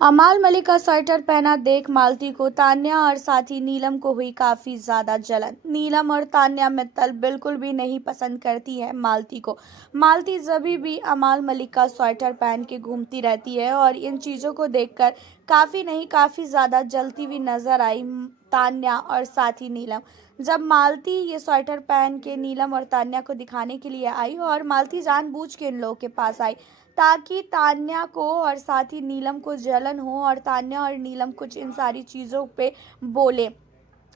अमाल मलिक का स्वेटर पहना देख मालती को तान्या और साथी नीलम को हुई काफी ज्यादा जलन। नीलम और तान्या मित्तल बिल्कुल भी नहीं पसंद करती है मालती को। मालती जभी भी अमाल मलिक का स्वेटर पहन के घूमती रहती है और इन चीजों को देखकर काफी नहीं काफी ज्यादा जलती हुई नजर आई तान्या और साथी नीलम। जब मालती ये स्वेटर पहन के नीलम और तान्या को दिखाने के लिए आई और मालती जानबूझ के इन लोगों के पास आई ताकि तान्या को और साथ ही नीलम को जलन हो और तान्या और नीलम कुछ इन सारी चीज़ों पे बोले।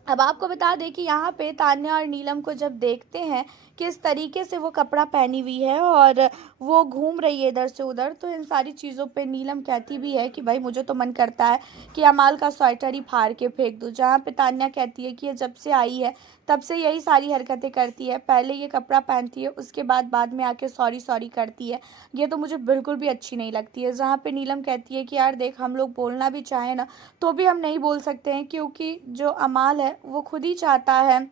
अब आपको बता दें कि यहाँ पे तान्या और नीलम को जब देखते हैं किस तरीके से वो कपड़ा पहनी हुई है और वो घूम रही है इधर से उधर, तो इन सारी चीज़ों पे नीलम कहती भी है कि भाई मुझे तो मन करता है कि अमाल का स्वेटर ही फाड़ के फेंक दूँ। जहाँ पे तान्या कहती है कि ये जब से आई है तब से यही सारी हरकतें करती है, पहले ये कपड़ा पहनती है उसके बाद में आके सॉरी सॉरी करती है, ये तो मुझे बिल्कुल भी अच्छी नहीं लगती है। जहाँ पे नीलम कहती है कि यार देख, हम लोग बोलना भी चाहें ना तो भी हम नहीं बोल सकते हैं, क्योंकि जो अमाल है वो खुद ही चाहता है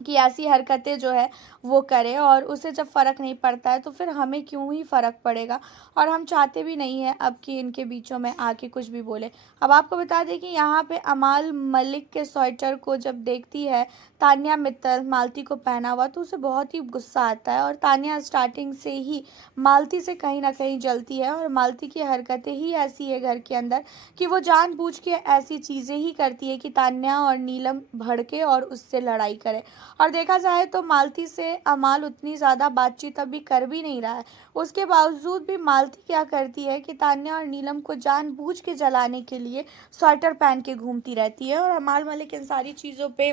कि ऐसी हरकतें जो है वो करे और उसे जब फ़र्क नहीं पड़ता है तो फिर हमें क्यों ही फ़र्क पड़ेगा। और हम चाहते भी नहीं हैं अब कि इनके बीचों में आके कुछ भी बोले। अब आपको बता दें कि यहाँ पे अमाल मलिक के स्वेटर को जब देखती है तान्या मित्तल मालती को पहना हुआ तो उसे बहुत ही गुस्सा आता है और तान्या स्टार्टिंग से ही मालती से कहीं ना कहीं जलती है और मालती की हरकतें ही ऐसी है घर के अंदर कि वो जानबूझ के ऐसी चीज़ें ही करती है कि तान्या और नीलम भड़के और उससे लड़ाई करे। और देखा जाए तो मालती से अमाल उतनी ज़्यादा बातचीत अभी कर भी नहीं रहा है, उसके बावजूद भी मालती क्या करती है कि तान्या और नीलम को जानबूझ के जलाने के लिए स्वेटर पहन के घूमती रहती है और अमाल मलिक इन सारी चीज़ों पे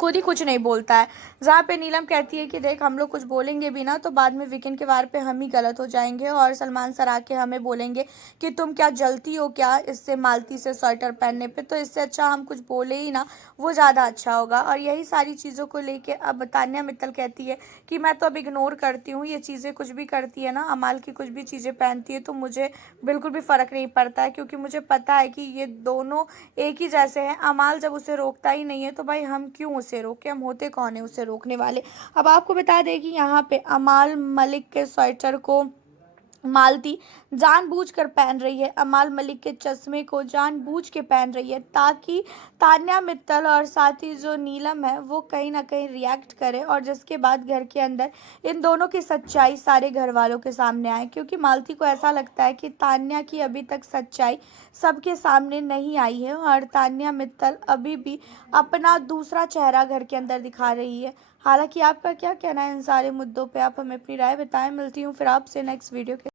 खुद ही कुछ नहीं बोलता है। जहाँ पे नीलम कहती है कि देख, हम लोग कुछ बोलेंगे भी ना तो बाद में वीकेंड के वार पे हम ही गलत हो जाएंगे और सलमान सर आके हमें बोलेंगे कि तुम क्या जलती हो क्या इससे मालती से स्वेटर पहनने पे, तो इससे अच्छा हम कुछ बोले ही ना, वो ज़्यादा अच्छा होगा। और यही सारी चीज़ों को लेके अब तान्या मित्तल कहती है कि मैं तो अब इग्नोर करती हूँ, ये चीज़ें कुछ भी करती है ना, अमाल की कुछ भी चीज़ें पहनती है तो मुझे बिल्कुल भी फ़र्क नहीं पड़ता है, क्योंकि मुझे पता है कि ये दोनों एक ही जैसे हैं। अमाल जब उसे रोकता ही नहीं है तो भाई हम क्यों उसे रोके, हम होते कौन है उसे रोकने वाले। अब आपको बता दें कि यहाँ पे अमाल मलिक के स्वेटर को मालती जानबूझकर पहन रही है, अमाल मलिक के चश्मे को जानबूझ के पहन रही है ताकि तान्या मित्तल और साथ ही जो नीलम है वो कहीं ना कहीं रिएक्ट करे और जिसके बाद घर के अंदर इन दोनों की सच्चाई सारे घर वालों के सामने आए। क्योंकि मालती को ऐसा लगता है कि तान्या की अभी तक सच्चाई सबके सामने नहीं आई है और तान्या मित्तल अभी भी अपना दूसरा चेहरा घर के अंदर दिखा रही है। हालांकि आपका क्या कहना है इन सारे मुद्दों पे, आप हमें अपनी राय बताएं। मिलती हूँ फिर आपसे नेक्स्ट वीडियो के